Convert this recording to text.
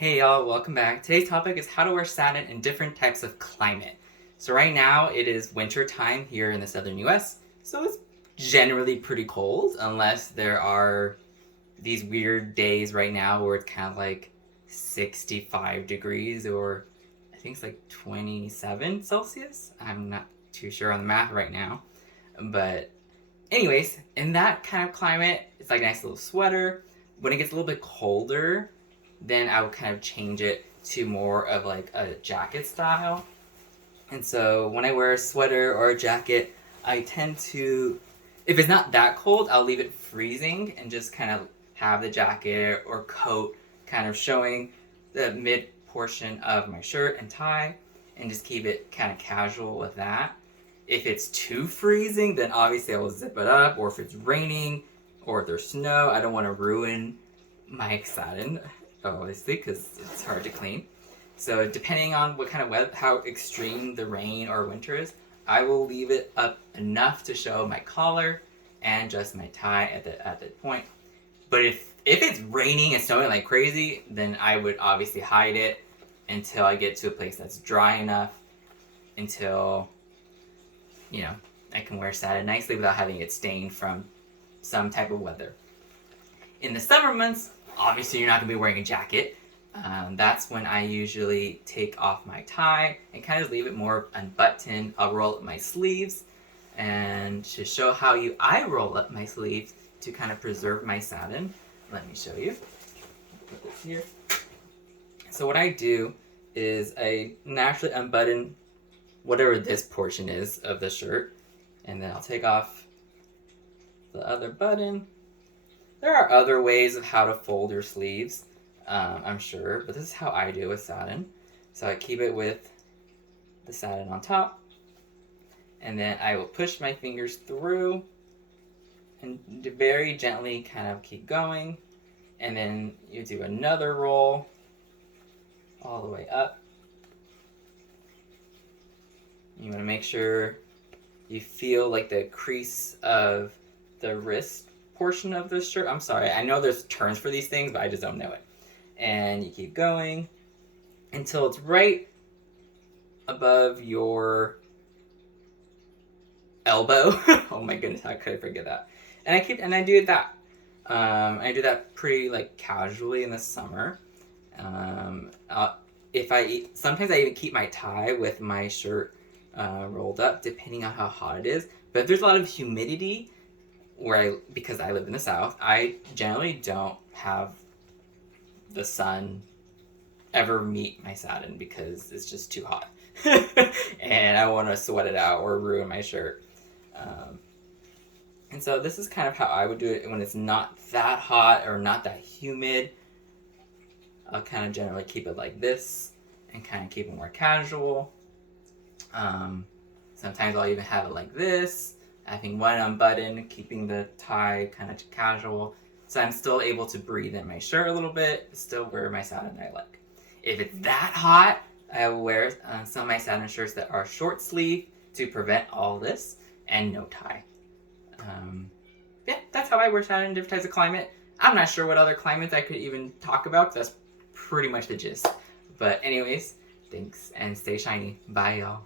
Hey y'all, welcome back. Today's topic is how to wear satin in different types of climate. So right now it is winter time here in the southern US, so it's generally pretty cold unless there are these weird days right now where it's kind of like 65 degrees or I think it's like 27 Celsius. I'm not too sure on the math right now. But anyways, in that kind of climate, it's like a nice little sweater. When it gets a little bit colder, then I would kind of change it to more of like a jacket style. And so when I wear a sweater or a jacket, I tend to, if it's not that cold, I'll leave it freezing and just kind of have the jacket or coat kind of showing the mid portion of my shirt and tie and just keep it kind of casual with that. If it's too freezing, then obviously I will zip it up, or if it's raining or if there's snow, I don't want to ruin my satin, obviously, because it's hard to clean. So depending on what kind of weather, how extreme the rain or winter is, I will leave it up enough to show my collar and just my tie at that point. But if it's raining and snowing like crazy, then I would obviously hide it until I get to a place that's dry enough, until I can wear satin nicely without having it stained from some type of weather. In the summer months, obviously you're not going to be wearing a jacket. That's when I usually take off my tie and kind of leave it more unbuttoned. I'll roll up my sleeves, and to show how I roll up my sleeves to kind of preserve my satin, let me show you. Put this here. So what I do is I naturally unbutton whatever this portion is of the shirt, and then I'll take off the other button. There are other ways of how to fold your sleeves, I'm sure, but this is how I do it with satin. So I keep it with the satin on top, and then I will push my fingers through and very gently kind of keep going, and then you do another roll all the way up. You want to make sure you feel like the crease of the wrist portion of the shirt. I'm sorry, I know there's terms for these things, but I just don't know it. And you keep going until it's right above your elbow. Oh my goodness, how could I forget that? And I do that. I do that pretty like casually in the summer. Sometimes I even keep my tie with my shirt rolled up, depending on how hot it is. But if there's a lot of humidity, because I live in the South, I generally don't have the sun ever meet my satin because it's just too hot. And I want to sweat it out or ruin my shirt. And so this is kind of how I would do it when it's not that hot or not that humid. I'll kind of generally keep it like this and kind of keep it more casual. Sometimes I'll even have it like this, having one unbuttoned, keeping the tie kind of casual, so I'm still able to breathe in my shirt a little bit, still wear my satin I like. If it's that hot, I will wear some of my satin shirts that are short sleeve to prevent all this, and no tie. That's how I wear satin in different types of climate. I'm not sure what other climates I could even talk about, because that's pretty much the gist. But anyways, thanks, and stay shiny. Bye, y'all.